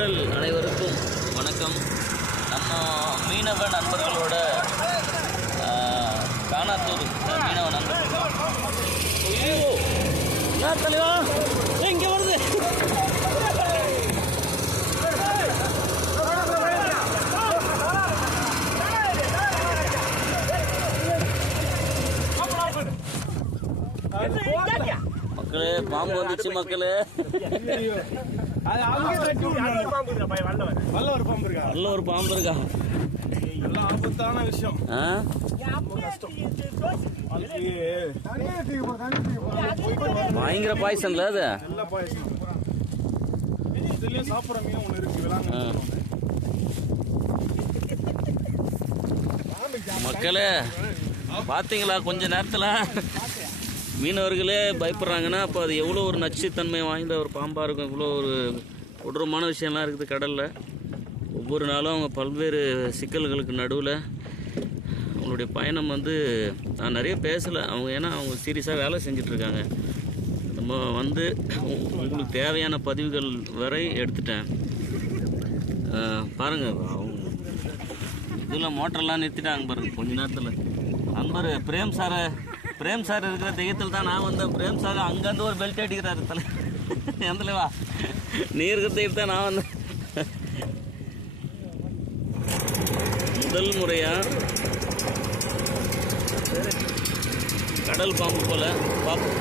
நண்பர்கள் அனைவருக்கும் வணக்கம். நம்ம மீனவ நண்பர்களோட காணாத்தூர் மீனவ நண்பர்கள் தலைவா? ஏய், இங்க வருது. மக்களே பாம்பு வந்துச்சு மக்களே. அது அவங்க தட்டி விடணும். வல்ல ஒரு பாம்பு இருக்கா நல்ல ஒரு பாம்பு இருக்கா? எல்லாம் ஆபத்தான விஷயம். பயங்கர பாய்சன்ல அது. இதுலயே சாப்பிட்ற மீன் ஒன்று இருக்கு விளாங்க ஆ. மக்களே பார்த்தீங்களா கொஞ்ச நேரத்தில் மீனவர்களே பயப்படுறாங்கன்னா அப்போ அது எவ்வளோ ஒரு நச்சுத்தன்மை வாய்ந்த ஒரு பாம்பாக இருக்கும் இவ்வளோ ஒரு கொடூரமான விஷயம்லாம் இருக்குது கடலில். ஒவ்வொரு நாளும் அவங்க பல்வேறு சிக்கல்களுக்கு நடுவில் அவங்களுடைய பயணம் வந்து நான் நிறைய பேசலை. அவங்க ஏன்னா அவங்க சீரியஸாக வேலை செஞ்சிட்ருக்காங்க. நம்ம வந்து உங்களுக்கு தேவையான பதிவுகள் வரை எடுத்துட்டேன். பாருங்கள் அவங்க இதில் மோட்டர்லாம் நிறுத்திட்டாங்க பாருங்கள் கொஞ்ச நேரத்தில். நண்பர் பிரேம் சாரை. பிரேம் சார் இருக்கிற தெய்யத்தில் தான் நான் வந்தேன். பிரேம் சார் அங்கேருந்து ஒரு பெல்ட் அடிக்கிறாரு தலை. எந்தலைவா நீ இருக்கிற தெய்யத்தில் தான் நான் வந்தேன். முதல் முறையாக கடல் பாம்பு போல. பாப்போம்.